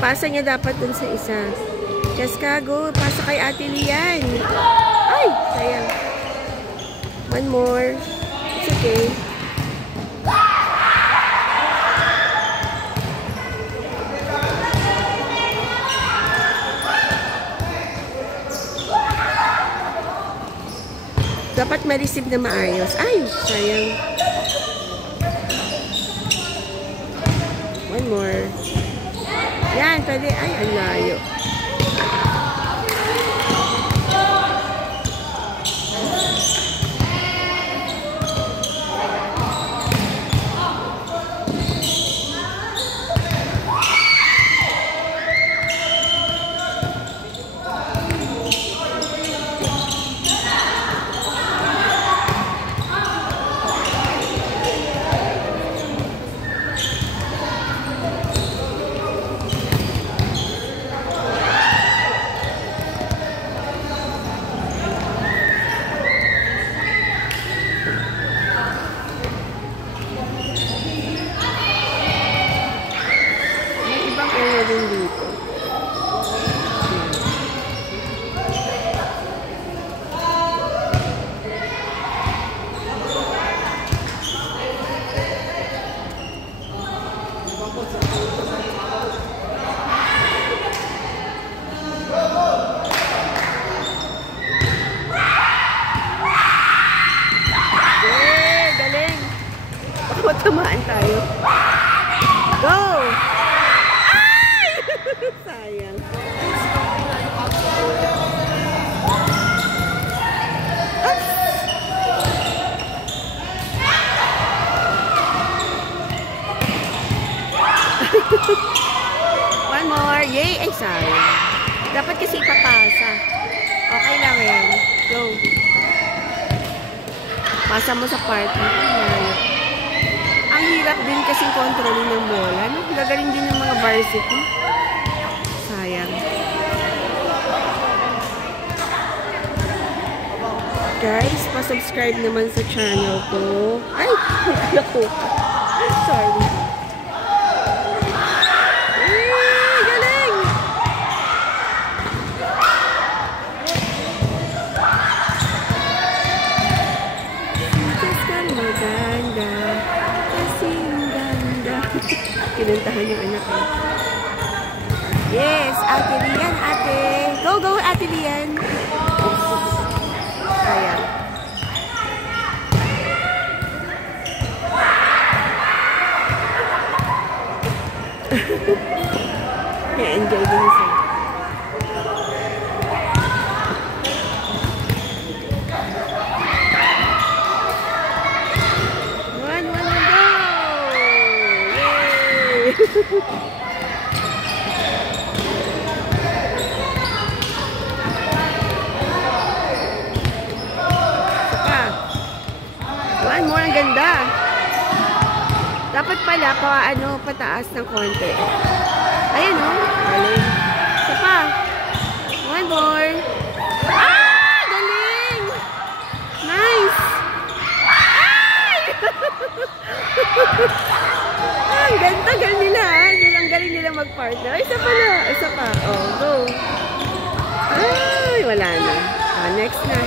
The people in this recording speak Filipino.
Pasa niya dapat dun sa isa. Jessica, go. Pasa kay Ate Lian. Ay! Sayang. One more. It's okay. Dapat ma-receive na maayos. Ay! Sayang. One more. Yan, pwede. Ay, ang layo. Din dito. Galing! Baka matamaan tayo. Go! Sayang. One more. Yay! Ay, sayang. Dapat kasi ipapasa. Okay lang yan. Go. Pasa mo sa party. Ang hirap din kasi kontrolin ng bola. No? Gagaling din ng mga varsity. Sayang. Guys, pa-subscribe naman sa channel ko. Ay! Naku. Sorry. Galing! Kasing maganda. Kasing ganda. Kinantahan yung anak ko. Yes, Ate Lian, ate. Go, go, Ate Lian. Ayan. Na-enjoy din siya. One, go! Yay! One more, ang ganda. Dapat pala pataas ng konti. Ayan o. Galing. Isa pa. One more. Ah! Galing! Nice! Ay! Ang ganda nila. Ang galing nila mag-partner. Isa pa na. Isa pa. Oh, go. Ay, wala na. Next na.